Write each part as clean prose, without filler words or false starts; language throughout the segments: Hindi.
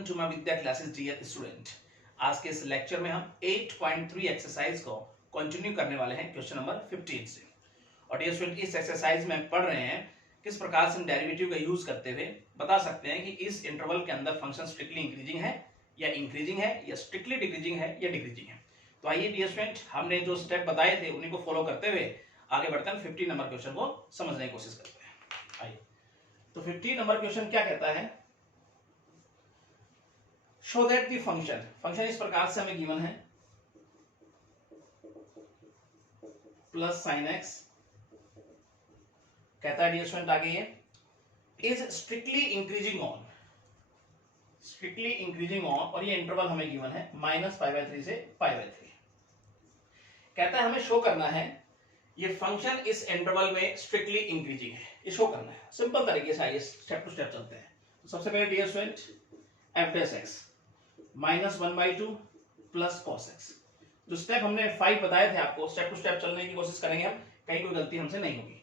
Welcome to my Vidya classes dear student. आज के इस लेक्चर में हम 8.3 एक्सरसाइज को कंटिन्यू करने वाले हैं क्वेश्चन नंबर 15 से। और डियर स्टूडेंट, इस एक्सरसाइज में पढ़ रहे हैं किस प्रकार से हम डेरिवेटिव का यूज करते हुए बता सकते हैं कि इस इंटरवल के अंदर फंक्शन स्ट्रिक्टली इंक्रीजिंग है या इंक्रीजिंग है या स्ट्रिक्टली डिक्रीजिंग है या डिक्रीजिंग है। तो आइए डियर स्टूडेंट, हमने जो स्टेप बताए थे उन्हीं को फॉलो करते हुए आगे बढ़ते हैं। 15 नंबर क्वेश्चन को समझने की कोशिश करते हैं। आइए, तो 15 नंबर क्वेश्चन क्या कहता है, शो दैट द फंक्शन इस प्रकार से हमें गिवन है प्लस साइन एक्स, कहता है डियर स्टूडेंट आगे ये इज स्ट्रिक्टली इंक्रीजिंग ऑन, और ये इंटरवल हमें गिवन है -π/3 से π/3। कहता है हमें शो करना है ये फंक्शन इस इंटरवल में स्ट्रिक्टली इंक्रीजिंग है, ये शो करना है। सिंपल तरीके से आइए स्टेप टू स्टेप चलते हैं। तो सबसे पहले dear student f dash x -1/2 plus cos x, जो स्टेप हमने 5 बताए थे आपको, स्टेप टू स्टेप चलने की कोशिश करेंगे हम, कहीं कोई गलती हमसे नहीं होगी।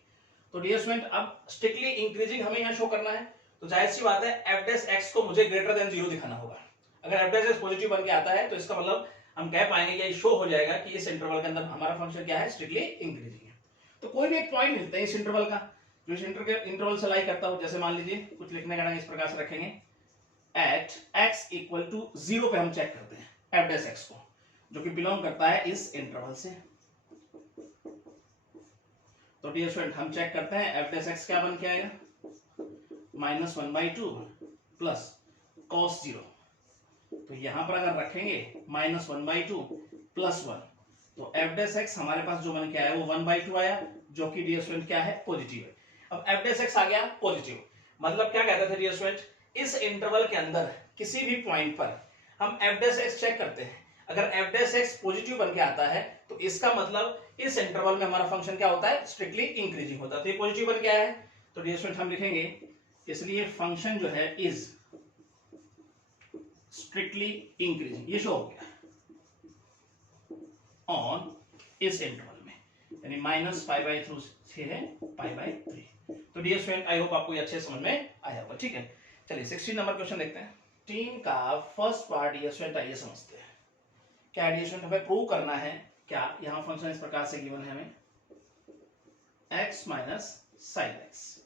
तो डियर स्टूडेंट, अब स्ट्रिक्टली इंक्रीजिंग हमें यहाँ शो करना है, तो जाहिर सी बात है f डैश x को मुझे ग्रेटर देन 0 दिखाना होगा। अगर f डैश x पॉजिटिव बन के आता है तो इसका मतलब हम कह पाएंगे या शो हो जाएगा कि इस इंटरवल के अंदर हमारा फंक्शन क्या है, स्ट्रिक्टली इंक्रीजिंग है। तो कोई भी एक पॉइंट मिलता है इस इंटरवल का जो इस इंटरवल से लाई करता हो, जैसे मान लीजिए कुछ लिखने का ढंग इस प्रकार से रखेंगे, एट x इक्वल टू 0 पे हम चेक करते हैं f डैश x को, जो कि बिलोंग करता है इस इंटरवल से। तो डियर स्टूडेंट, हम चेक करते हैं f डैश x क्या बन के आएगा, -1/2 प्लस cos 0। तो यहां पर अगर रखेंगे -1/2 प्लस 1, तो f डैश x हमारे पास जो बन के आया वो 1/2 आया, जो कि डियर स्टूडेंट क्या है, पॉजिटिव है। अब f डैश x आ गया पॉजिटिव, मतलब क्या कहते थे डियर स्टूडेंट, इस इंटरवल के अंदर किसी भी पॉइंट पर हम f डैश x चेक करते हैं, अगर f डैश x पॉजिटिव बन के आता है तो इसका मतलब इस इंटरवल में हमारा फंक्शन क्या होता है, स्ट्रिक्टली इंक्रीजिंग होता है। तो ये पॉजिटिव बन के आया है, तो डियर स्टूडेंट हम लिखेंगे इसलिए फंक्शन जो है इज स्ट्रिक्टली इंक्रीजिंग, ये शो हो गया ऑन इस इंटरवल में, यानी -π/3 से है π/3। तो डियर स्टूडेंट, आई होप आपको ये अच्छे समझ में आया होगा। ठीक है, चलिए 16 नंबर क्वेश्चन देखते हैं। 3 का फर्स्ट पार्ट डियर स्टूडेंट आइए समझते हैं। क्या डियर स्टूडेंट, हमें प्रूव करना है क्या, यहां फंक्शन इस प्रकार से गिवन है हमें x - sin x,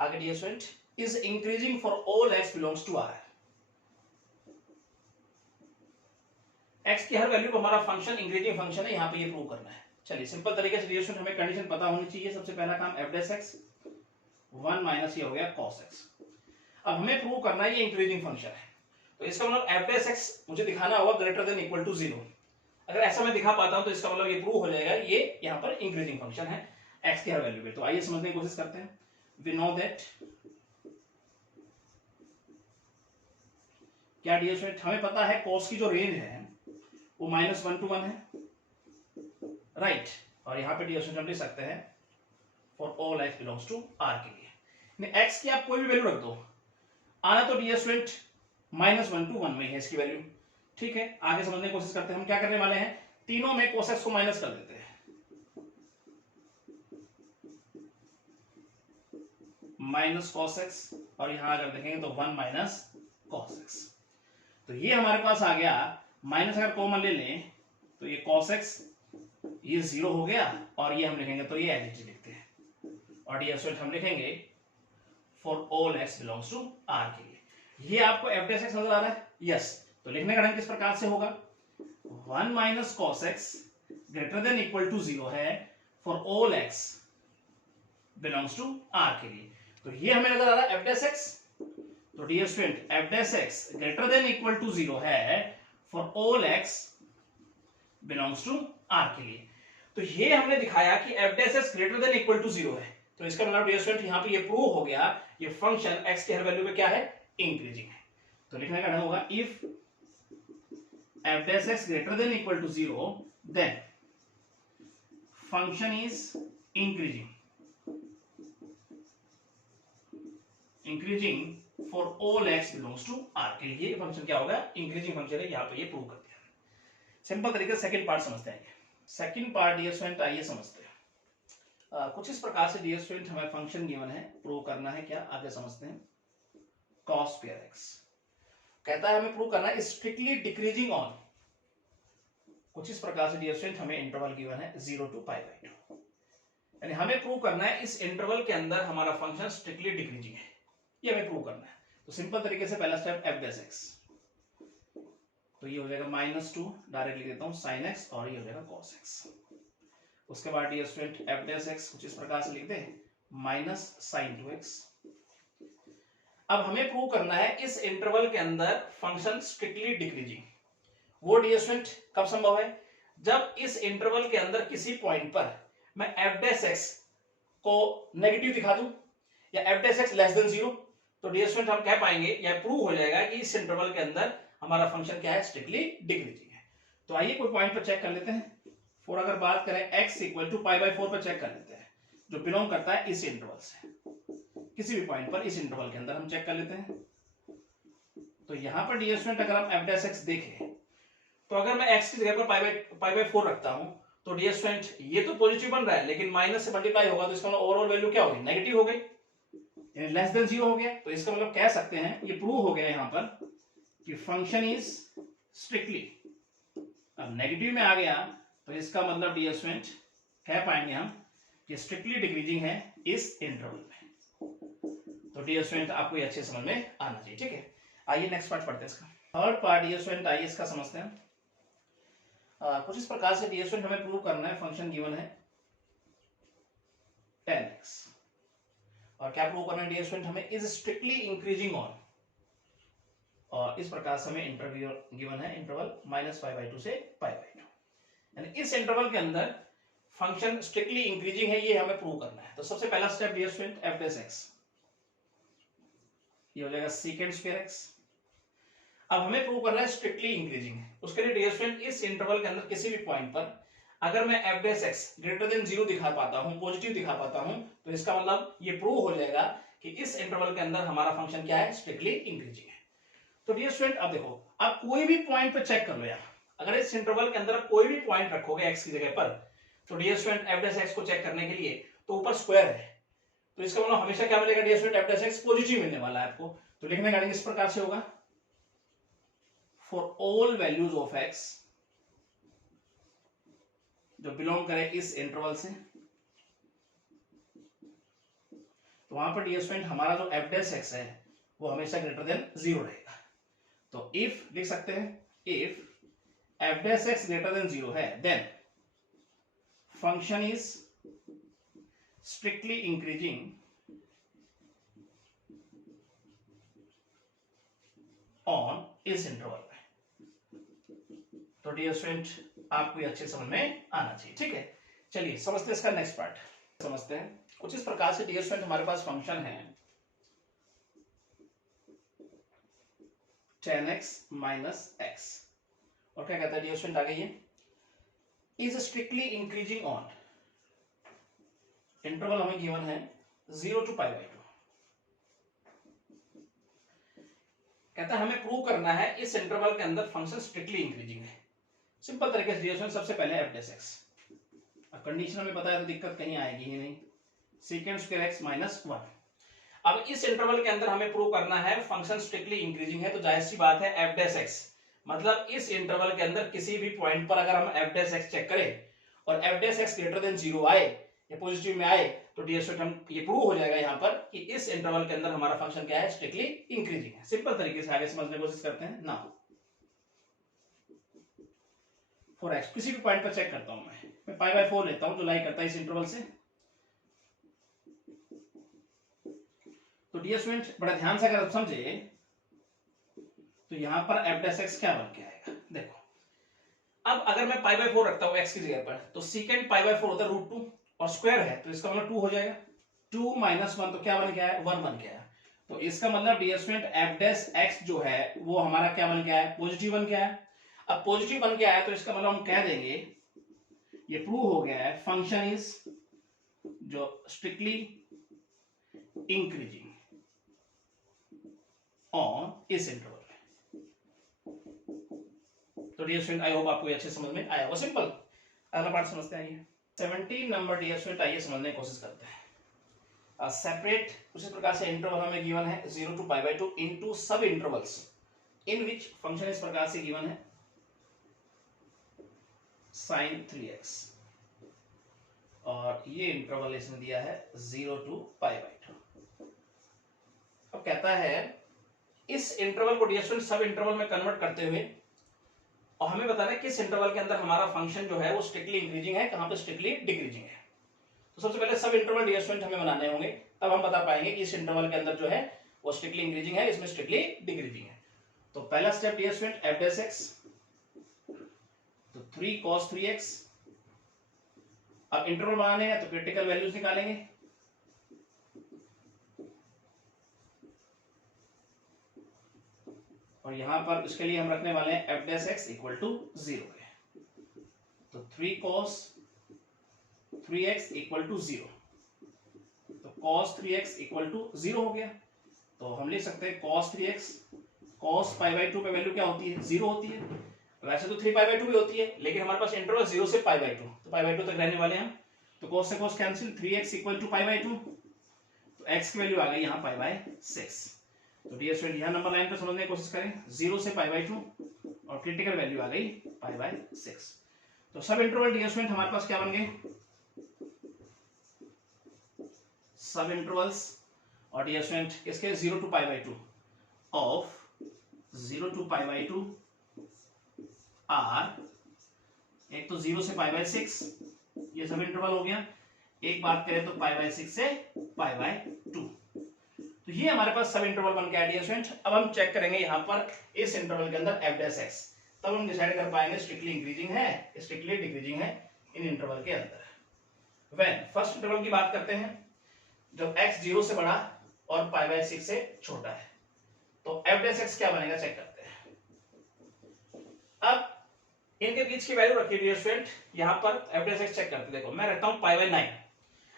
आगे dear student is increasing for all x belongs to r, x की हर वैल्यू पर हमारा फंक्शन इंक्रीजिंग फंक्शन है, यहां पे ये प्रूव करना है। चलिए सिंपल तरीके से डियर स्टूडेंट हमें कंडीशन पता होनी चाहिए। सबसे पहला काम f डैश x 1 माइनस ये हो गया cos x। अब हमें प्रूव करना है ये इंक्रीजिंग फंक्शन है, तो इसका मतलब f डैश x मुझे दिखाना होगा ग्रेटर देन इक्वल टू 0। अगर ऐसा मैं दिखा पाता हूं तो इसका मतलब ये प्रूव हो जाएगा ये यहां पर इंक्रीजिंग फंक्शन है x की हर वैल्यू पे। तो आइए समझने की कोशिश करते हैं। वी नो दैट, क्या डियर स्टूडेंट, हमें पता है cos की जो रेंज है वो -1 to 1 है, राइट। और यहां पे डियर स्टूडेंट हम लिख सकते हैं for all x belongs to r के लिए। x की आप कोई भी वैल्यू रख दो, आना तो डियर स्टूडेंट -1 to 1 में है इसकी वैल्यू। ठीक है, आगे समझने की कोशिश करते हैं। हम क्या करने वाले हैं, तीनों में cos x को माइनस कर देते हैं, -cos x, और यहां अगर देखेंगे तो 1 - cos x। तो ये हमारे पास आ गया, माइनस अगर कॉमन ले लें तो ये cos x ये 0 हो गया, और ये हम लिखेंगे तो ये एज इट इज लिखते हैं। और डियर स्टूडेंट हम लिखेंगे for all x belongs to r के लिए। ये आपको f डैश x नजर आ रहा है, यस। तो लिखने का ढंग किस प्रकार से होगा, 1 - cos x greater than equal to 0 है for all x belongs to r के लिए। तो ये हमें नजर आ रहा है f डैश x। तो dear student f dash x greater than equal to 0 है for all x belongs to r के लिए। तो ये हमने दिखाया कि f dash x greater than equal to 0 है, तो इसका मतलब डियर स्टूडेंट यहां पे ये प्रूव हो गया ये फंक्शन x के हर वैल्यू पे क्या है, इंक्रीजिंग है। तो लिखने का ढंग होगा if f dash x greater than equal to 0 then function is increasing for all x belongs to r के लिए। ये फंक्शन क्या होगा, इंक्रीजिंग फंक्शन है, यहां पे ये प्रूव कर दिया। सिंपल तरीके से सेकंड पार्ट समझते हैं। सेकंड पार्ट डियर स्टूडेंट आइए समझते हैं। कुछ इस प्रकार से डियर स्टूडेंट हमें फंक्शन गिवन है, प्रूव करना है क्या, आगे समझते हैं। cos square x, कहता है हमें प्रूव करना है स्ट्रिक्टली डिक्रीजिंग ऑन, कुछ इस प्रकार से डियर स्टूडेंट हमें इंटरवल गिवन है 0 to π/2, यानी हमें प्रूव करना है इस इंटरवल के अंदर हमारा फंक्शन स्ट्रिक्टली डिक्रीजिंग है, ये हमें प्रूव करना है। तो सिंपल तरीके से पहला स्टेप f डैश x, तो ये हो जाएगा -2, डायरेक्ट लिख देता हूं sin x, और ये हो जाएगा cos x। उसके बाद dear student f dash x कुछ इस प्रकार से लिख दें -sin 2x। अब हमें प्रूव करना है इस इंटरवल के अंदर फंक्शन स्ट्रिक्टली डिक्रीजिंग। वो डियर स्टूडेंट कब संभव है? जब इस इंटरवल के अंदर किसी पॉइंट पर मैं f डैश x को नेगेटिव दिखा दूं या f dash x less than 0, तो डियर स्टूडेंट हम कह पाएंगे या प्रूव हो जाएगा कि इस इंटरवल के अंदर हमारा फंक्शन क्या है, स्ट्रिक्टली डिक्रीजिंग है। तो आइए कोई पॉइंट पर चेक कर लेते हैं। फॉर अगर बात करें x इक्वल टू π/4 पर चेक कर लेते हैं, जो बिलोंग करता है इस इंटरवल से, किसी भी पॉइंट पर इस इंटरवल के अंदर हम चेक कर लेते हैं। तो यहां पर डियर स्टूडेंट अगर हम f डैश x देखें, तो अगर मैं x की जगह पर π/4 रखता हूं, तो डियर स्टूडेंट ये तो पॉजिटिव बन रहा है, लेकिन माइनस से मल्टीप्लाई होगा तो इसका मतलब ओवरऑल वैल्यू क्या होगी, नेगेटिव हो गई, यानी लेस देन 0 हो गया। तो इसका मतलब कह सकते हैं, ये प्रूव हो गया यहां पर कि फंक्शन इज स्ट्रिक्टली, अब नेगेटिव में आ गया तो इसका मतलब डियर स्टूडेंट कह पाएंगे हम कि स्ट्रिक्टली डिक्रीजिंग है इस इंटरवल में। तो डियर स्टूडेंट आपको ये अच्छे समझ में आना चाहिए, ठीक है। आइए नेक्स्ट पार्ट पढ़ते हैं इसका। थर्ड पार्ट डियर स्टूडेंट आइए इसका समझते हैं। कुछ इस प्रकार से डियर स्टूडेंट हमें प्रूव करना है, फंक्शन गिवन है 10x, और क्या प्रूव करना है डियर स्टूडेंट हमें, इज स्ट्रिक्टली इंक्रीजिंग ऑन, और इस प्रकार से हमें इंटरवल गिवन है इंटरवल -π/2 से π/2, यानी इस इंटरवल के अंदर फंक्शन स्ट्रिक्टली इंक्रीजिंग है, ये हमें प्रूव करना है। तो सबसे पहला step dear student f dash x, ये हो जाएगा secant स्क्वायर x। अब हमें प्रूव करना है स्ट्रिक्टली इंक्रीजिंग है। उसके लिए डियर स्टूडेंट इस इंटरवल के अंदर किसी भी पॉइंट पर अगर मैं f dash x greater than 0 दिखा पाता हूं, पॉजिटिव दिखा पाता हूं, तो इसका मतलब ये प्रूव हो जाएगा कि इस इंटरवल के अंदर हमारा फंक्शन क्या है, स्ट्रिक्टली इंक्रीजिंग है। तो डियर स्टूडेंट अब देखो, आप कोई भी पॉइंट पे चेक कर लो यार, अगर इस इंटरवल के अंदर कोई भी पॉइंट रखोगे x की जगह पर, तो dear student f dash x को चेक करने के लिए तो ऊपर स्क्वायर है, तो इसका मतलब हमेशा क्या मिलेगा dear student, f dash x positive मिलने वाला है आपको। तो लिखने का इस प्रकार से होगा, for all values of x जो बिलोंग करे इस इंटरवल से, तो वहां पर डियर स्टूडेंट हमारा जो f डैश x है वो हमेशा ग्रेटर देन 0 रहेगा। तो इफ लिख सकते हैं, if f dash x greater than 0 है, then function is strictly increasing on इस इंटरवल में। तो डियर स्टूडेंट आपको ये अच्छे समझ में आना चाहिए, ठीक है। चलिए समझते हैं इसका नेक्स्ट पार्ट, समझते हैं। कुछ इस प्रकार से डियर स्टूडेंट हमारे पास फंक्शन है 10x माइनस x, और क्या कहता है डियर स्टूडेंट आगे, ये is strictly increasing on, interval हमें गिवन है 0 to π/2। कहता है हमें प्रूव करना है इस इंटरवल के अंदर फंक्शन स्ट्रिक्टली इंक्रीजिंग है। सिंपल तरीके से डियर स्टूडेंट सबसे पहले f डैश x, अब कंडीशन में बताया तो दिक्कत कहीं आएगी ही नहीं, secant स्क्वायर x माइनस 1। अब इस इंटरवल के अंदर हमें प्रूव करना है फंक्शन स्ट्रिक्टली इंक्रीजिंग है, तो जाहिर सी बात है f डैश x, मतलब इस इंटरवल के अंदर किसी भी पॉइंट पर अगर हम f डैश x चेक करें और f dash x greater than 0 आए या पॉजिटिव में आए, तो डियर स्टूडेंट हम ये प्रूव हो जाएगा यहां पर कि इस इंटरवल के अंदर हमारा फंक्शन क्या है, स्ट्रिक्टली इंक्रीजिंग है। सिंपल तरीके से आगे समझने की कोशिश करते हैं ना। फॉर x किसी भी पॉइंट पर चेक करता हूं, मैं π/4 लेता हूं जो लाई करता है इस इंटरवल से। तो डियर स्टूडेंट बड़ा ध्यान से अगर आप समझे तो यहां पर f डैश x क्या बन के आएगा, देखो अब अगर मैं π/4 रखता हूं x की जगह पर, तो secant π/4 होता है √2 और स्क्वायर है, तो इसका मतलब 2 हो जाएगा, 2 माइनस 1 तो क्या बन गया है, 1 बन गया है। तो इसका मतलब dear student f dash x जो है वो हमारा क्या बन गया है, पॉजिटिव बन गया है। अब पॉजिटिव बन गया है तो इसका मतलब हम कह देंगे ये प्रूव हो गया है फंक्शन इज जो स्ट्रिक्टली इंक्रीजिंग ऑन इस इंटरवल में। तो डियर स्टूडेंट आई होप आपको अच्छे समझ में आया होगा। सिंपल अगला पार्ट समझते हैं। 17 नंबर डियर स्टूडेंट आइए समझने की कोशिश करते हैं। सेपरेट उसी प्रकार से इंटरवल हमें गिवन है 0 to π/2 इनटू सब इंटरवल्स इन विच फंक्शन इस प्रकार से गिवन है sin 3x और ये इंटरवल इसमें दिया है 0 to π/2। अब कहता है इस इंटरवल को डियर स्टूडेंट सब इंटरवल में कन्वर्ट करते हुए और हमें बताना है किस इंटरवल के अंदर हमारा फंक्शन जो है वो स्ट्रिक्टली इंक्रीजिंग है, कहां पे स्ट्रिक्टली डिक्रीजिंग है। तो सबसे पहले सब इंटरवल डियर स्टूडेंट हमें बनाने होंगे, तब हम बता पाएंगे कि इस इंटरवल के अंदर जो है वो स्ट्रिक्टली इंक्रीजिंग है, इसमें स्ट्रिक्टली डिक्रीजिंग है। तो पहला step dear student f dash x, तो 3 cos 3x। अब इंटरवल बनाने हैं तो क्रिटिकल वैल्यूज निकालेंगे। और यहां पर इसके लिए हम रखने वाले हैं f dash x equal to 0 है। तो 3 cos 3x इक्वल टू 0, तो cos 3x इक्वल टू 0 हो गया। तो हम लिख सकते हैं cos 3x, cos π/2 पे वैल्यू क्या होती है 0 होती है। वैसे तो 3π/2 भी होती है, लेकिन हमारे पास इंटरवल 0 से π/2, तो π/2 तक रहने वाले हैं हम। तो cos से cos cancel, 3x equal to π/2, तो x की वैल्यू आ गई यहाँ π/6। तो डियर स्टूडेंट यहाँ नंबर लाइन पर समझने की कोशिश करें, 0 से π/2 और क्रिटिकल वैल्यू आ गई π/6। तो सब इंटरवल डियर स्टूडेंट हमारे पास क्या बन गए, सब इंटरवल्स और डियर स्टूडेंट किसके 0 to π/2 ऑफ 0 to π/2 आर, एक तो 0 से π/6, ये सब इंटरवल हो गया। एक बात करें तो π/6 से π/2, तो ये हमारे पास सब इंटरवल बन गया डियर स्टूडेंट। अब हम चेक करेंगे यहाँ पर इस इंटरवल के अंदर f डैश x, तब हम डिसाइड कर पाएंगे स्ट्रिक्टली इंक्रीजिंग है स्ट्रिक्टली डिक्रीजिंग है इन इंटरवल के अंदर। व्हेन फर्स्ट इंटरवल की बात करते हैं, जब x 0 से बड़ा और π/6 से छोटा है, तो f डैश x क्या बनेगा चेक करते हैं। अब इनके बीच की वैल्यू रखिए डियर स्टूडेंट, यहाँ पर f डैश x चेक करते हैं। देखो मैं रखता हूँ π/9,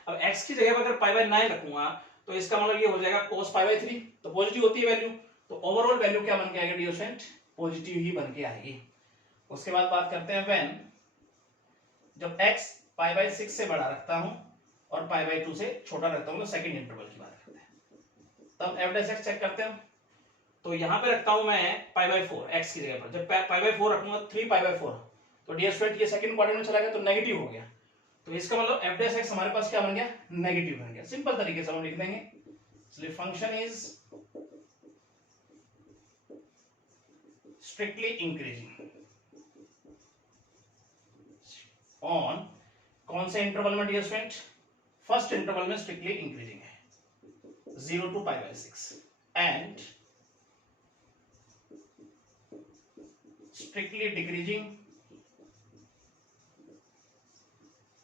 अब x की जगह पर अगर π/9 रखूंगा तो इसका मतलब ये हो जाएगा cos π/3, तो पॉजिटिव होती है वैल्यू, तो ओवरऑल वैल्यू क्या बन के आएगी डियर स्टूडेंट, पॉजिटिव ही बन के आएगी। उसके बाद बात करते हैं व्हेन, जब x π/6 से बड़ा रखता हूं और π/2 से छोटा रखता हूं, तो सेकंड इंटरवल की बात करते हैं। तब f डैश x चेक करते हैं, तो यहां पे रखता हूं मैं π/4 x की जगह पर। जब π/4 रखूंगा 3π/4, तो डियर स्टूडेंट ये सेकंड क्वाड्रेंट में चला गया तो नेगेटिव हो गया, तो इसका मतलब f डैश x हमारे पास क्या बन गया, नेगेटिव बन गया। सिंपल तरीके से हम लिख देंगे, इसलिए function is strictly increasing on, कौन से इंटरवल में डियर स्टूडेंट, फर्स्ट इंटरवल में स्ट्रिक्टली इंक्रीजिंग है 0 to π/6 एंड स्ट्रिक्टली डिक्रीजिंग,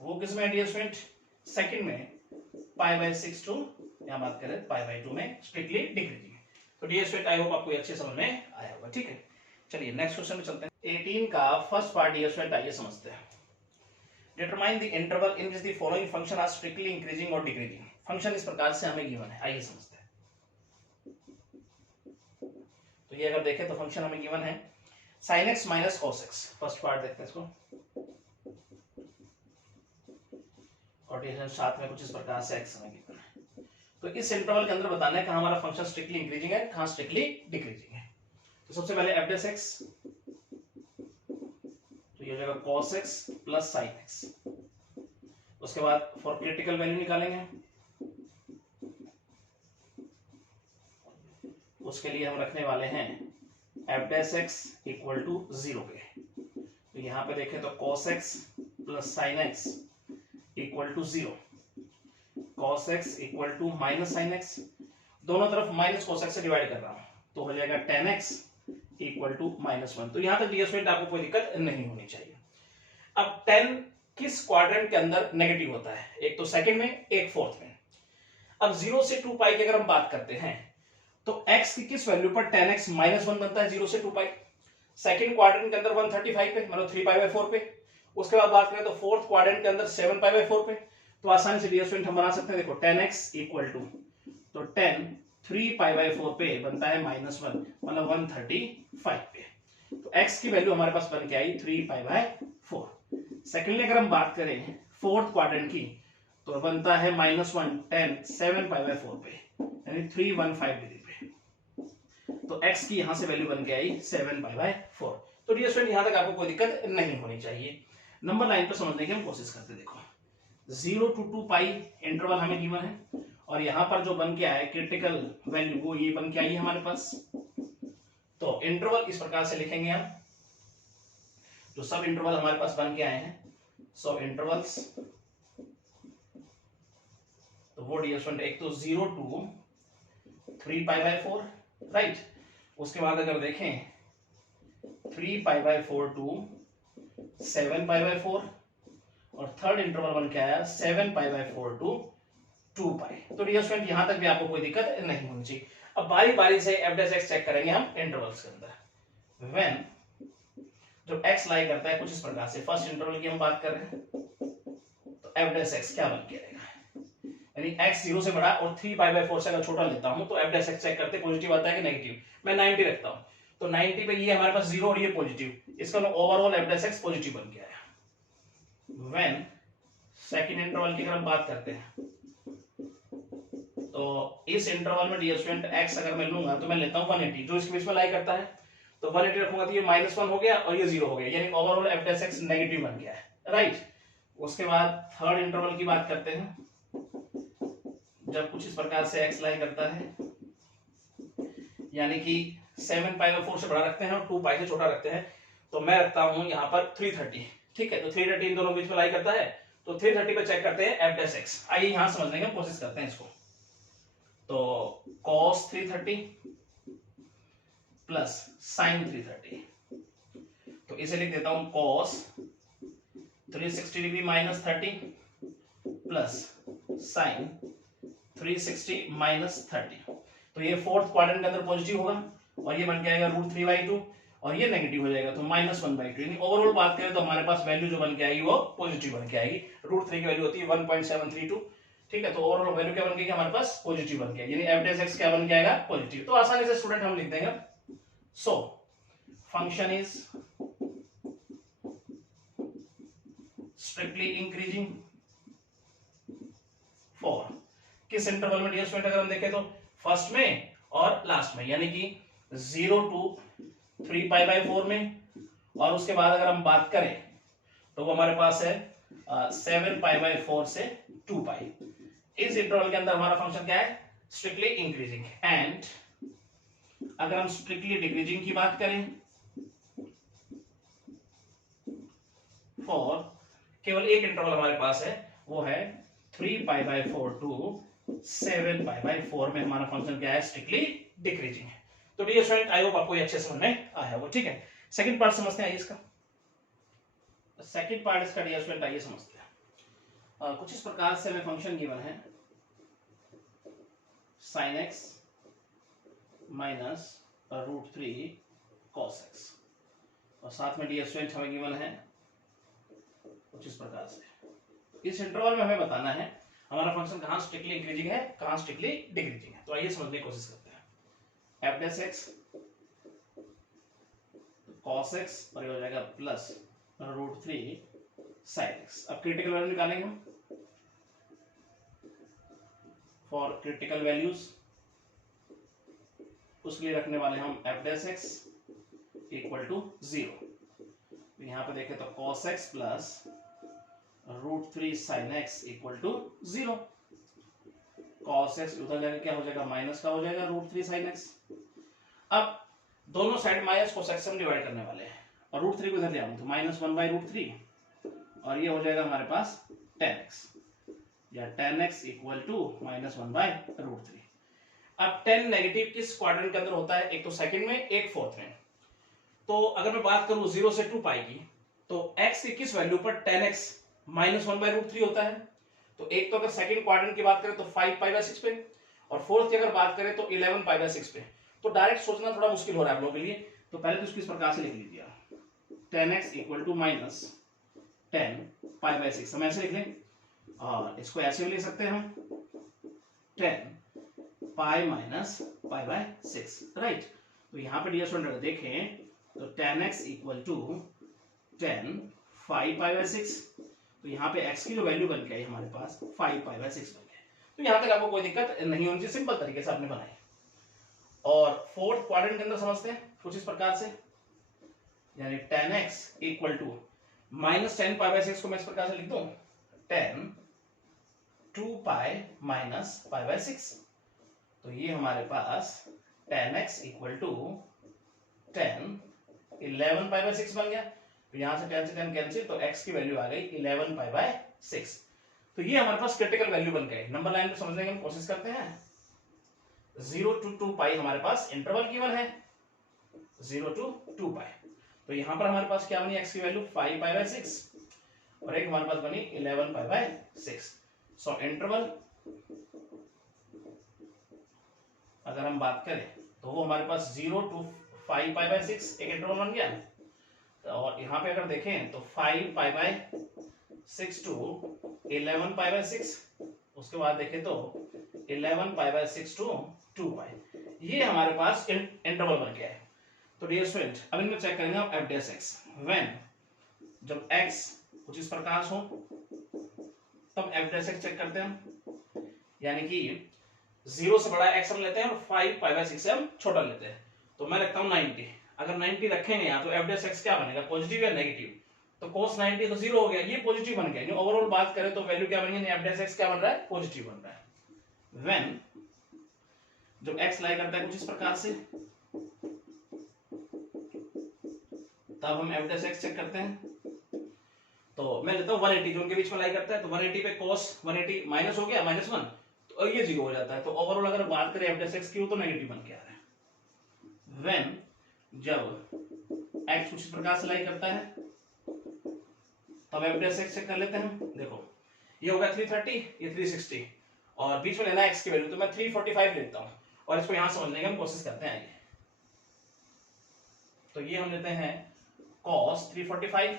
वो किस में डियर स्टूडेंट, सेकंड में π/6 टू, यहां बात करें π/2 में स्ट्रिक्टली डिक्रीजिंग। तो डियर स्टूडेंट आई होप आपको ये अच्छे समझ में आया होगा, ठीक है। चलिए नेक्स्ट क्वेश्चन में चलते हैं। 18 का फर्स्ट पार्ट डियर स्टूडेंट आइए समझते हैं। Determine the interval in which the following function are strictly increasing और डिक्रीजिंग। फंक्शन इस प्रकार से हमें गिवन है, आइए समझते हैं। तो ये अगर देखें तो फंक्शन हमें गिवन है sin x minus cos x, first part देखते हैं इसको, और साथ में कुछ इस प्रकार से x हमें गिवन है। तो इस इंटरवल के अंदर बताना है कि हमारा फंक्शन स्ट्रिक्टली इंक्रीजिंग है, कहां स्ट्रिक्टली डिक्रीजिंग है। तो सबसे पहले f डैश x, तो ये हो जाएगा cos x plus sin x। उसके बाद फॉर क्रिटिकल वैल्यू निकालेंगे, उसके लिए हम रखने वाले हैं f dash x equal to 0 पे। तो यहां पे देखें तो cos x plus sin x equal to 0, cos x equal to minus sin x, दोनों तरफ माइनस cos x से डिवाइड कर रहा हूं, तो हो जाएगा tan x इक्वल टू -1। तो यहां तक डियर स्टूडेंट आपको कोई दिक्कत नहीं होनी चाहिए। अब tan किस क्वाड्रेंट के अंदर नेगेटिव होता है, एक तो सेकंड में, एक फोर्थ में। अब 0 से 2π की अगर हम बात करते हैं तो x की किस वैल्यू पर tan x -1 बनता है 0 से 2π, सेकंड क्वाड्रेंट के अंदर 135 पे, मतलब 3π/4 पे। उसके बाद बात करें तो फोर्थ क्वाड्रेंट के अंदर 7π/4 पे। तो आसानी से डियर स्टूडेंट हम बना सकते हैं, देखो tan x इक्वल टू, तो tan 3π/4 पे बनता है -1, मतलब 135 पे। तो x की वैल्यू हमारे पास बन के आई 3π/4। सेकेंडली अगर हम बात करें फोर्थ क्वाड्रेंट की, तो बनता है -1 tan 7π/4 पे, यानी 315 डिग्री पे। तो x की यहां से वैल्यू बन के आई 7π/4। तो डियर स्टूडेंट यहां तक आपको कोई दिक्कत नहीं होनी चाहिए। नंबर लाइन पर समझने की हम कोशिश करते हैं। देखो 0 to 2π इंटरवल हमें गिवन है और यहां पर जो बन के आया क्रिटिकल वैल्यू वो ये बन के आई है हमारे पास। तो इंटरवल इस प्रकार से लिखेंगे हम, जो सब इंटरवल हमारे पास बन के आए हैं, सब इंटरवल्स। तो वो डियर स्टूडेंट एक तो 0 to 3π/4 राइट। उसके बाद अगर देखें 3π/4 to 7π/4 और थर्ड इंटरवल बन के आया 7π/4 to 2π। तो डियर स्टूडेंट यहां तक भी आपको कोई दिक्कत नहीं होनी चाहिए। अब बारी बारी से f' चेक करेंगे हम इंटरवल्स के अंदर। व्हेन जब x लाई करता है कुछ इस प्रकार से, फर्स्ट इंटरवल की हम बात कर रहे हैं, तो f' क्या बन के आएगा, यानी x 0 से बड़ा और 3π/4 से अगर छोटा लेता हूं तो f' चेक करते पॉजिटिव आता है कि नेगेटिव। मैं 90 रखता हूं तो 90 पे ये हमारे पास 0 और ये पॉजिटिव, इसका मतलब ओवरऑल f' पॉजिटिव बन के आया। व्हेन सेकंड इंटरवल की अगर हम बात करते हैं तो इस इंटरवल में डियर स्टूडेंट x अगर मैं लूंगा तो मैं लेता हूं 180, जो इसके बीच में लाई करता है, तो 180 रखूंगा तो ये -1 हो गया और ये 0 हो गया, यानी ओवरऑल f' नेगेटिव बन गया है राइट। उसके बाद थर्ड इंटरवल की बात करते हैं, जब कुछ इस प्रकार से x लाई करता है, यानी कि 7π/4 से बड़ा रखते हैं और 2π से छोटा रखते हैं, तो मैं रखता हूं यहां पर 330। ठीक है, तो 330 इन दोनों बीच में लाई करता है, तो 330 पे चेक करते हैं f'। आइए यहां समझने की कोशिश करते हैं इसको। तो cos 330 प्लस sin 330, तो इसे लिख देता हूं cos 360 degree minus 30 plus sin 360 minus 30। तो ये फोर्थ क्वाड्रेंट के अंदर पॉजिटिव होगा और ये बन के आएगा √3/2 और ये नेगेटिव हो जाएगा तो -1/2। यानी ओवरऑल बात करें तो हमारे पास वैल्यू जो बन के आएगी वो पॉजिटिव बन के आएगी। √3 की वैल्यू होती है 1.732। ठीक है, तो ओवरऑल वैल्यू क्या बन गई हमारे पास पॉजिटिव बन गया, यानी f' क्या बन के आएगा पॉजिटिव। तो आसानी से स्टूडेंट हम लिख देंगे, so function is strictly increasing for किस इंटरवल में डियर स्टूडेंट, अगर हम देखें तो फर्स्ट में और लास्ट में, यानी कि 0 to 3π/4 में, और उसके बाद अगर हम बात करें तो वो हमारे पास है 7π/4 से 2π। इस इंटरवल के अंदर हमारा फंक्शन क्या है, स्ट्रिक्टली इंक्रीजिंग। एंड अगर हम स्ट्रिक्टली डिक्रीजिंग की बात करें फॉर केवल एक इंटरवल हमारे पास है, वो है 3π/4 to 7π/4 में हमारा फंक्शन क्या है, स्ट्रिक्टली डिक्रीजिंग है। तो डियर स्टूडेंट आई होप आपको ये अच्छे समझ में आया वो। ठीक है, सेकंड पार्ट समझते हैं इसका। सेकंड पार्ट इसका डियर स्टूडेंट आइए समझते हैं। कुछ इस प्रकार से हमें फंक्शन गिवन है sin x minus √3 cos x, और साथ में डियर स्टूडेंट हमें गिवन है कुछ इस प्रकार से। इस इंटरवल में हमें बताना है हमारा फंक्शन कहां स्ट्रिक्टली इंक्रीजिंग है, कहां स्ट्रिक्टली डिक्रीजिंग है। तो आइए समझने की कोशिश करते हैं। f' cos x और ये हो जाएगा प्लस √3 sin x। अब क्रिटिकल वैल्यू निकालेंगे हम। फॉर क्रिटिकल वैल्यूज उसके लिए रखने वाले हम f' इक्वल टू 0। यहां पे देखें तो cos x plus √3 sin x equal to 0। cos x उधर जाकर क्या हो जाएगा, माइनस का हो जाएगा √3 sin x। अब दोनों साइड माइनस को x हम डिवाइड करने वाले हैं और √3 को इधर ले आऊंगा तो -1/√3 और ये हो जाएगा हमारे पास tan x, या tan x इक्वल टू -1/√3। अब tan नेगेटिव किस क्वाड्रेंट के अंदर होता है, एक तो सेकंड में, एक फोर्थ में। तो अगर मैं बात करूं 0 से 2π की, तो x की किस वैल्यू पर tan x -1/√3 होता है। तो एक तो अगर सेकंड क्वाड्रेंट की बात करें तो 5π/6 पे, और फोर्थ की अगर बात करें तो 11π/6 पे। तो डायरेक्ट सोचना थोड़ा मुश्किल हो रहा है आप लोगों के लिए, तो पहले तो इसको इस प्रकार से लिख लीजिए, tan x इक्वल टू -10π/6। हम ऐसे लिख लें, और इसको ऐसे भी लिख सकते हैं हम 10π-π/6 राइट। तो यहाँ पे डियर स्टूडेंट देखें तो tan x इक्वल टू 10π/6, तो यहाँ पे x की जो वैल्यू बन गई हमारे पास 5π/6 बन गया। तो यहाँ तक आपको कोई दिक्कत नहीं होनी चाहिए, सिंपल तरीके से आपने बनाई। और फोर्थ क्वाड्रेंट के अंदर समझते हैं कुछ इस प्रकार से, यानी tan x equal to minus ten pi by six को मैं इस प्रकार से लिख दूं, 10 2 पाई माइनस पाई बाई सिक्स। तो ये हमारे पास tan x equal to 10 11 pi by six बन गया। तो यहां से 10 से 10 कैंसिल, तो x की वैल्यू आ गई 11 पाई बाई सिक्स। तो ये हमारे पास क्रिटिकल वैल्यू बन गई। नंबर लाइन को समझने की हम कोशिश करते हैं। 0 to 2 पाई हमारे पास इंटरवल गिवन है, 0 to 2 पाई। तो यहां पर हमारे पास क्या बनी x की वैल्यू 5 पाई बाई 6 और एक हमारे पास बनी 11 पाई बाई 6। सो इंटरवल अगर हम बात करें तो वो हमारे पास 0 to 5 पाई बाई 6 एक इंटरवल बन गया। और यहाँ पे अगर देखें तो 5 pi by 6 to 11 pi by 6, उसके बाद देखें तो 11 पाई बाई 6 to 2 पाई। ये हमारे पास इंटरवल बन गया है। तो डियर स्टूडेंट, अब इनमें चेक करेंगे हम एफ डैश एक्स। व्हेन जब x कुछ इस प्रकार हो तब एफ डैश एक्स चेक करते हैं हम, यानी कि 0 से बड़ा x हम लेते हैं और 5 पाई बाई 6 से हम छोटा लेते हैं। तो मैं रखता हूँ 90। अगर 90 रखेंगे यहाँ तो एफ डैश एक्स क्या बनेगा, पॉजिटिव या नेगेटिव। तो cos 90 तो 0 हो गया, ये पॉजिटिव बन गया। ओवरऑल बात करें तो वैल्यू क्या बन गई, एफ डैश एक्स क्या बन रहा है, पॉजिटिव बन रहा है। व्हेन जब x लाई करता है कुछ इस प्रकार से तब हम एफ डैश एक्स चेक करते हैं। तो मैं लेता हूँ 180 जो उनके बीच में लाई करता है। तो 180 पे cos 180 माइनस हो गया, -1, तो ये 0 हो जाता है। तो ओवरऑल अगर बात करें एफ डैश एक्स की तो नेगेटिव बन के आ रहा है। व्हेन जब x कुछ इस प्रकार से लाई करता है तब एफ डैश एक्स चेक कर लेते हैं। देखो ये होगा 330, ये 360 और बीच में लेना है x की वैल्यू, तो मैं 345 लेता हूँ और इसको यहां समझने की हम कोशिश करते हैं। तो ये हम लेते हैं cos 345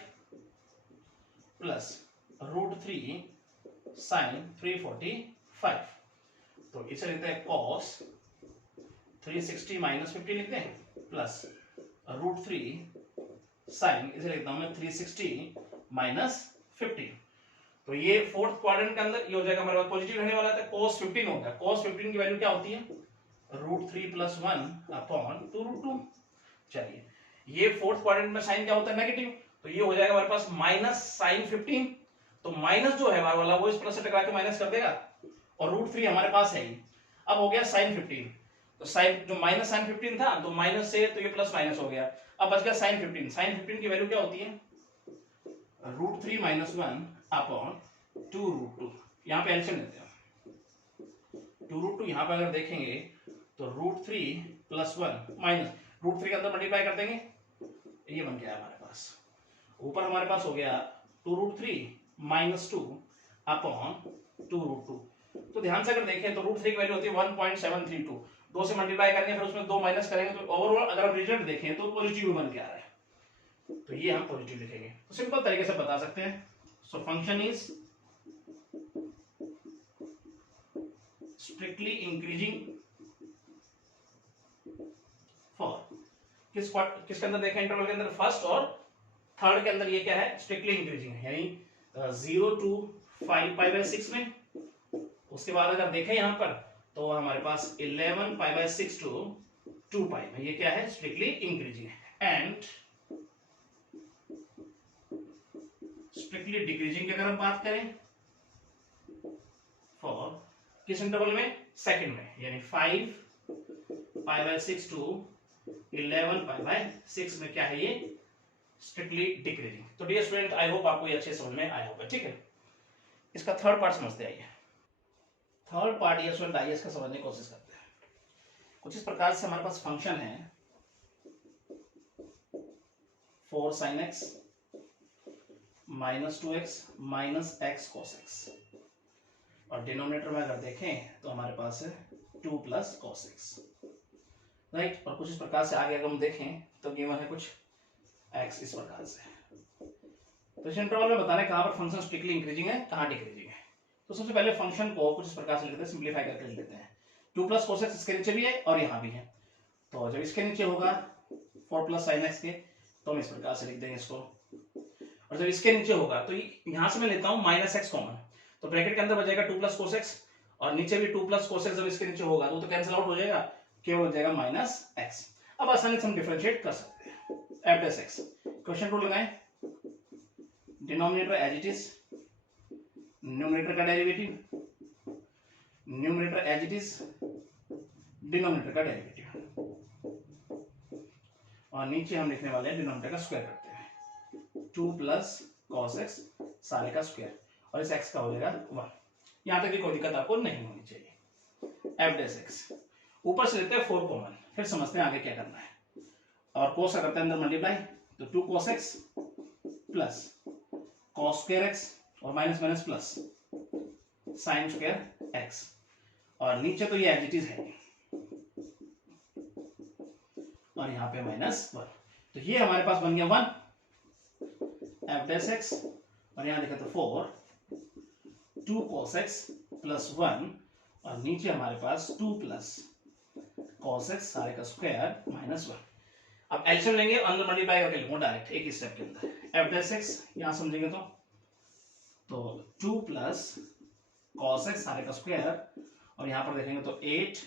प्लस √3 sin 345। तो इसे लेते हैं cos 360 माइनस 50 लिखते हैं प्लस √3 sin, इसे लिखता हूं मैं 360 माइनस 50। तो ये फोर्थ क्वाड्रेंट के अंदर ये हो जाएगा हमारे पास पॉजिटिव रहने वाला था, cos 15 होता है। cos 15 की वैल्यू क्या होती है, √3 + 1/2√2। चलिए ये फोर्थ क्वाड्रेंट में साइन क्या होता है, नेगेटिव। तो ये हो जाएगा हमारे पास माइनस साइन 15। तो माइनस जो है हमारा वाला वो इस प्लस से टकरा के माइनस कर देगा और √3 हमारे पास है ही। अब हो गया साइन 15, तो साइन जो माइनस साइन 15 था तो माइनस से तो ये प्लस माइनस हो गया। अब बच गया साइन 15। साइन 15 की वैल्यू क्या होती है, √3 - 1/2√2। यहाँ पे एलसीएम लेते हैं 2√2। यहाँ पे अगर देखेंगे तो √3 + 1 माइनस √3 के अंदर मल्टीप्लाई कर देंगे, ये बन गया हमारे पास। ऊपर हमारे पास हो गया 2√3 - 2/2√2। तो ध्यान से अगर देखें तो √3 की वैल्यू होती है 1.732। 2 से मल्टीप्लाई करेंगे फिर उसमें 2 माइनस करेंगे तो ओवरऑल अगर हम रिजल्ट देखें तो पॉजिटिव बन के आ रहा है। तो ये हम पॉजिटिव लिखेंगे। तो सिंपल तरीके से बता सकते हैं। So function is strictly increasing for किसके अंदर देखें, इंटरवल के अंदर फर्स्ट और थर्ड के अंदर ये क्या है, स्ट्रिक्टली इंक्रीजिंग है, यानी 0 to 5 पाई बाई 6 में। उसके बाद अगर देखें यहां पर तो हमारे पास 11 पाई बाई 6 to 2 पाई में ये क्या है, स्ट्रिक्टली इंक्रीजिंग है। एंड स्ट्रिक्टली डिक्रीजिंग की अगर हम बात करें फॉर किस इंटरवल में, सेकंड में, यानी 5 pi by 6 to 11 pi by 6 में क्या है, ये स्ट्रिक्टली डिक्रीजिंग। तो डियर स्टूडेंट, आई होप आपको ये अच्छे समझ में आया होगा। ठीक है, इसका थर्ड पार्ट समझते आइए। थर्ड पार्ट ये स्टूडेंट आइए इसका समझने की कोशिश करते हैं। कुछ इस प्रकार से हमारे पास फंक्शन है 4 sin x -2x -x cos x, और डिनोमिनेटर में अगर देखें तो हमारे पास है 2 + cos x, राइट। और कुछ इस प्रकार से आगे अगर हम देखें तो गिवन है कुछ x इस प्रकार से। तो इस इंटरवल में बताना है कहां पर फंक्शन स्ट्रिक्टली इंक्रीजिंग है, कहां डिक्रीजिंग है। तो सबसे पहले फंक्शन को कुछ इस प्रकार से लिखते हैं, सिंपलीफाई करके लिख लेते हैं। 2 + cos x इसके नीचे भी है और यहाँ भी है। तो जब इसके नीचे होगा 4 + sin x के तो हम इस प्रकार से लिख देंगे इसको, और जब इसके नीचे होगा तो यहां से मैं लेता हूं -x कॉमन, तो ब्रैकेट के अंदर बचेगा 2 + cos x और नीचे भी 2 + cos x। जब इसके नीचे होगा तो कैंसिल आउट हो जाएगा, केवल हो जाएगा माइनस एक्स। अब आसानी से हम डिफरेंशिएट कर सकते हैं F dash x. Quotient rule लगाएं, denominator as it is, numerator का derivative, numerator as it is, denominator का डेरिवेटिव, और नीचे हम लिखने वाले हैं डिनोमिनेटर का स्क्वायर करते हैं 2 प्लस कॉस एक्स सारे का स्क्वायर, और इस एक्स का हो जाएगा 1। यहां तक की कोई दिक्कत आपको नहीं होनी चाहिए। एफ डैश एक्स ऊपर से लेते हैं 4 कॉमन, फिर समझते हैं आगे क्या करना है। और कोस का करते हैं अंदर मल्टीप्लाई, तो 2 cos x plus cos square x और minus minus plus sine square x, और नीचे तो ये एज इट इज है और यहाँ पे माइनस 1। तो ये हमारे पास बन गया 1 एफ डैश एक्स, और यहाँ देखा तो 4 2 cos x प्लस 1, और नीचे हमारे पास 2 प्लस cos x सारे का स्क्वायर माइनस 1। अब एलसीएम लेंगे, अंदर मल्टीप्लाई करके लिखूंगा डायरेक्ट एक ही स्टेप के अंदर। एफ डैश एक्स यहां समझेंगे तो 2 प्लस cos x सारे का स्क्वायर, और यहां पर देखेंगे तो 8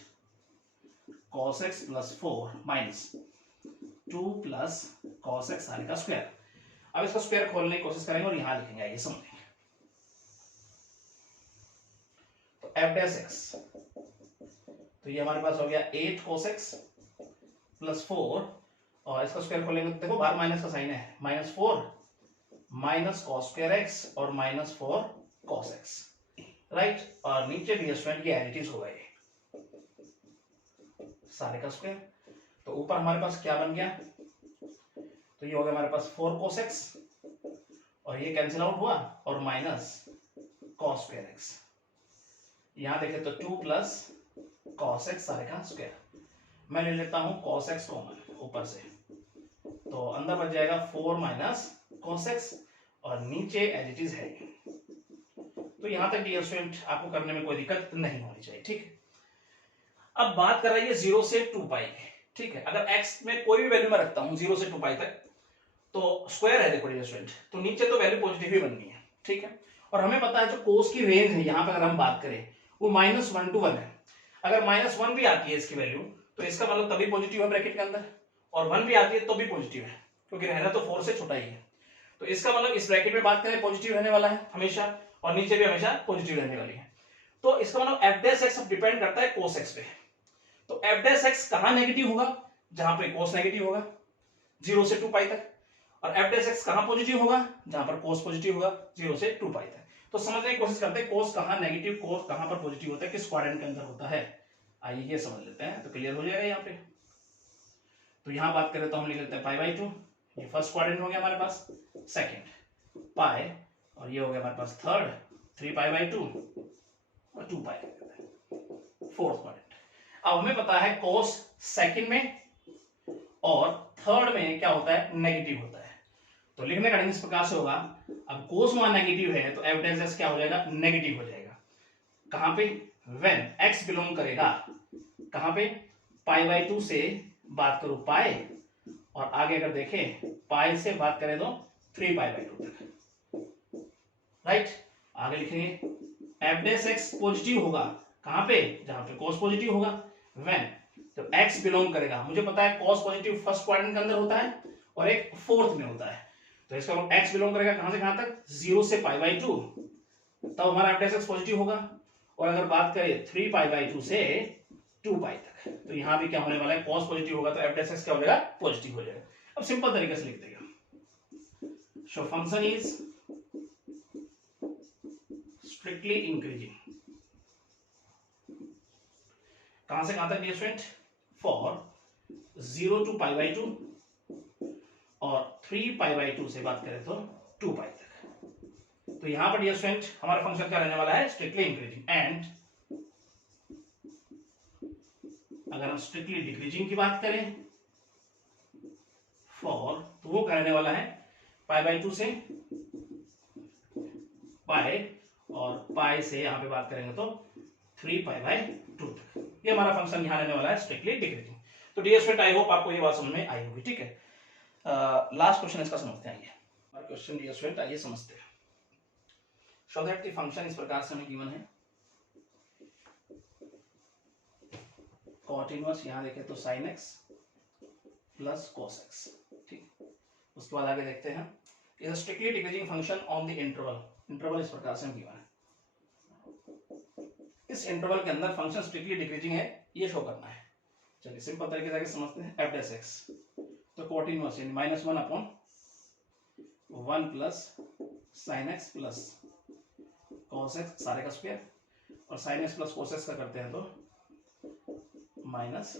cos x plus 4 minus 2 plus cos x सारे का स्क्वायर। अब इसका स्क्वायर खोलने की कोशिश करेंगे और यहां लिखेंगे, आइए समझेंगे। तो एफ डैश एक्स, तो ये हमारे पास हो गया 8 cos x प्लस 4, और इसका स्क्वायर खोलेंगे तो देखो बाहर माइनस का साइन है, minus 4 minus cos square x और माइनस 4 cos x, राइट। और नीचे भी स्टूडेंट ये एज इट इज होगा, ये सारे का स्क्वायर। तो ऊपर हमारे पास क्या बन गया, तो ये हो गया हमारे पास 4 cos x, और ये कैंसिल आउट हुआ, और माइनस cos स्क्वायर x। यहां देखें तो 2 प्लस cos x सारे का स्क्वायर। मैं ले लेता हूं cos x कॉमन ऊपर से, तो अंदर बच जाएगा 4 माइनस cos x, और नीचे एज इट इज है। तो यहां तक डियर स्टूडेंट आपको करने में कोई दिक्कत नहीं होनी चाहिए, ठीक है। अब बात कर रही है 0 से 2 पाई, ठीक है। अगर x में कोई भी वैल्यू मैं रखता हूं 0 से 2 पाई तक, तो स्क्वायर है देखो डियर स्टूडेंट, तो नीचे तो वैल्यू पॉजिटिव ही बननी है, ठीक है। और हमें पता है जो कोस की रेंज है यहां पर अगर हम बात करें वो -1 to 1 है। अगर -1 भी आती है इसकी वैल्यू, तो इसका मतलब तभी पॉजिटिव है ब्रैकेट के अंदर, और 1 भी आती है तो भी पॉजिटिव है, क्योंकि रहना तो 4 से छोटा ही है। तो इसका मतलब इस ब्रैकेट में बात करें पॉजिटिव रहने वाला है हमेशा, और नीचे भी हमेशा पॉजिटिव रहने वाली है। तो इसका मतलब एफ डैश एक्स डिपेंड करता है cos x पे। तो एफ डैश एक्स कहां नेगेटिव होगा, जहां पे cos नेगेटिव होगा 0 से 2 पाई तक, और एफ डैश एक्स कहां पॉजिटिव होगा, जहां पर cos पॉजिटिव होगा 0 से 2 पाई तक। तो समझने की कोशिश करते हैं cos कहां नेगेटिव, cos कहां पर पॉजिटिव होता है, किस क्वाड्रेंट के अंदर होता है। आइए ये समझ लेते हैं, तो क्लियर हो जाएगा यहाँ पे। तो यहां बात करें तो हम लिख लेते हैं π/2, ये फर्स्ट क्वाड्रेंट हो गया हमारे पास, सेकंड पाई, और ये हो गया हमारे पास थर्ड 3π/2 और 2 पाई, फोर्थ क्वाड्रेंट। अब हमें पता है cos सेकंड में और थर्ड में क्या होता है, नेगेटिव होता है। तो लिखने का ढंग इस प्रकार से होगा, अब cos वहां नेगेटिव है तो एफ डैश एक्स क्या हो जाएगा, नेगेटिव हो जाएगा। कहां पे, व्हेन x बिलोंग करेगा कहां पे, π/2 से बात करो पाई, और आगे अगर देखें पाई से बात करें तो 3π/2 तक, राइट। आगे लिखेंगे एफ डैश एक्स पॉजिटिव होगा कहां पे, जहां पे cos पॉजिटिव होगा, व्हेन तो x बिलोंग करेगा, मुझे पता है cos पॉजिटिव फर्स्ट क्वाड्रेंट के अंदर होता है और एक फोर्थ में होता है, तो इसका मतलब x बिलोंग करेगा कहां से कहां तक, 0 से π/2, तब हमारा एफ डैश एक्स पॉजिटिव होगा। और अगर बात करें 3π/2 से 2 पाई तक, तो यहां भी क्या होने वाला है, cos पॉजिटिव होगा तो एफ डैश एक्स क्या हो जाएगा, पॉजिटिव हो जाएगा। अब सिंपल तरीके से लिख देगा, so function is strictly increasing, कहां से कहां तक डियर स्टूडेंट, फॉर 0 to π/2 और 3π/2 से बात करें तो 2 पाई तक। तो यहां पर डियर स्टूडेंट हमारा फंक्शन क्या रहने वाला है, स्ट्रिक्टली इंक्रीजिंग। एंड अगर हम स्ट्रिक्टली डिक्रीजिंग की बात करें फॉर, तो वो रहने वाला है π/2 से पाई, और पाई से यहां पे बात करेंगे तो 3π/2 तक। ये हमारा फंक्शन यहां रहने वाला है स्ट्रिक्टली डिक्रीजिंग। तो डियर स्टूडेंट आई होप आपको ये बात समझ में आई होगी, ठीक है। लास्ट क्वेश्चन इसका समझते हैं, आइए क्वेश्चन डियर स्टूडेंट आइए समझते हैं। शो दैट द फंक्शन इस प्रकार से हमें गिवन है, कॉट इनवर्स, यहाँ देखें तो sine x plus cos x. ठीक, उसके बाद आगे देखते हैं is strictly decreasing function on the interval. Interval इस प्रकार से हम गिवन है, इस इंटरवल के अंदर फंक्शन स्ट्रिक्टली डिक्रीजिंग है, ये शो करना है। चलिए सिंपल तरीके से आगे समझते हैं। एफ डैश एक्स तो कॉट इनवर्स यानी -1 upon 1 plus sine x plus cos x सारे का स्क्वायर, और sine x plus cos x का करते हैं तो माइनस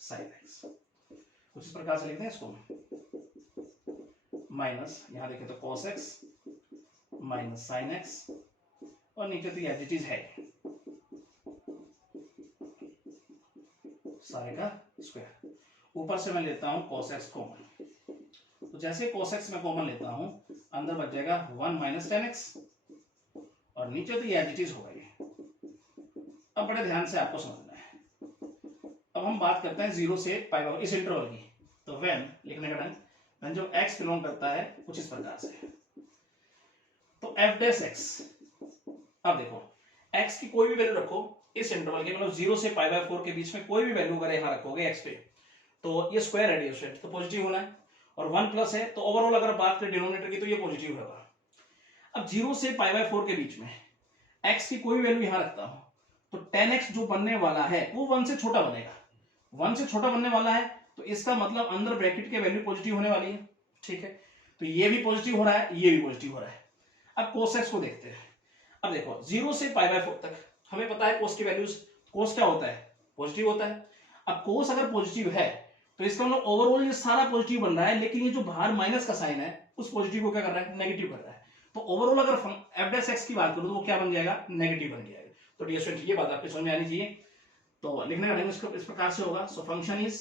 साइन एक्स। कुछ इस प्रकार से लिखते हैं इसको, माइनस यहाँ देखें तो cos x minus sine x, और नीचे तो एज इट इज है सारे का स्क्वायर। ऊपर से मैं लेता हूं cos x कॉमन, तो जैसे cos x मैं कॉमन लेता हूं अंदर बच जाएगा 1 माइनस tan x, और नीचे तो ये एज इट इज होगा ये। अब बड़े ध्यान से आपको समझना है। अब हम बात करते हैं 0 से पाई इस इंटरवल की। तो व्हेन लिखने का ढंग, व्हेन जब x बिलोंग करता है कुछ इस प्रकार से, तो f डैश x, अब देखो x की कोई भी वैल्यू रखो इस इंटरवल के, मतलब 0 से π/4 के बीच में कोई भी वैल्यू अगर यहाँ रखोगे x पे, तो ये स्क्वायर है तो पॉजिटिव होना है, और 1 प्लस है तो ओवरऑल अगर बात करें डिनोमिनेटर की तो ये पॉजिटिव होगा। अब 0 से π/4 के बीच में x की कोई वैल्यू यहाँ रखता हूं तो tan x जो बनने वाला है वो 1 से छोटा बनेगा। 1 से छोटा बनने वाला है तो इसका मतलब अंदर ब्रैकेट के वैल्यू पॉजिटिव होने वाली है। ठीक है, तो ये भी पॉजिटिव हो रहा है, ये भी पॉजिटिव हो रहा है। अब cos x को देखते हैं। अब देखो 0 से π/4 तक हमें पता है cos की वैल्यूज, cos क्या होता है, पॉजिटिव होता है। अब cos अगर पॉजिटिव है तो इसका मतलब ओवरऑल ये सारा पॉजिटिव बन रहा है, लेकिन ये जो बाहर माइनस का साइन है उस पॉजिटिव को क्या कर रहा है, नेगेटिव कर रहा है। तो ओवरऑल अगर f डैश x की बात करूं तो वो क्या बन जाएगा, नेगेटिव बन जाएगा। तो डियर स्टूडेंट ये बात आपको समझ में आनी चाहिए। तो लिखने का ढंग इसको इस प्रकार से होगा। So function is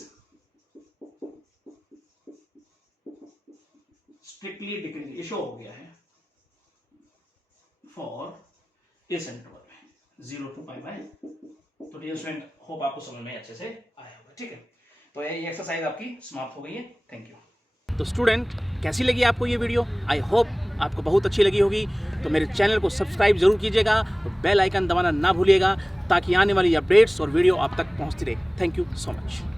strictly decreasing, ये शो हो गया है फॉर इस इंटरवल में 0 to π/। तो डियर स्टूडेंट होप आपको समझ में अच्छे से आया होगा। ठीक है, तो ये एक्सरसाइज आपकी समाप्त हो गई है। Thank you. तो स्टूडेंट कैसी लगी आपको ये वीडियो? आई होप आपको बहुत अच्छी लगी होगी। तो मेरे चैनल को सब्सक्राइब जरूर कीजिएगा और बेल आइकन दबाना ना भूलिएगा ताकि आने वाली अपडेट्स और वीडियो आप तक पहुंचती रहे। Thank you so much.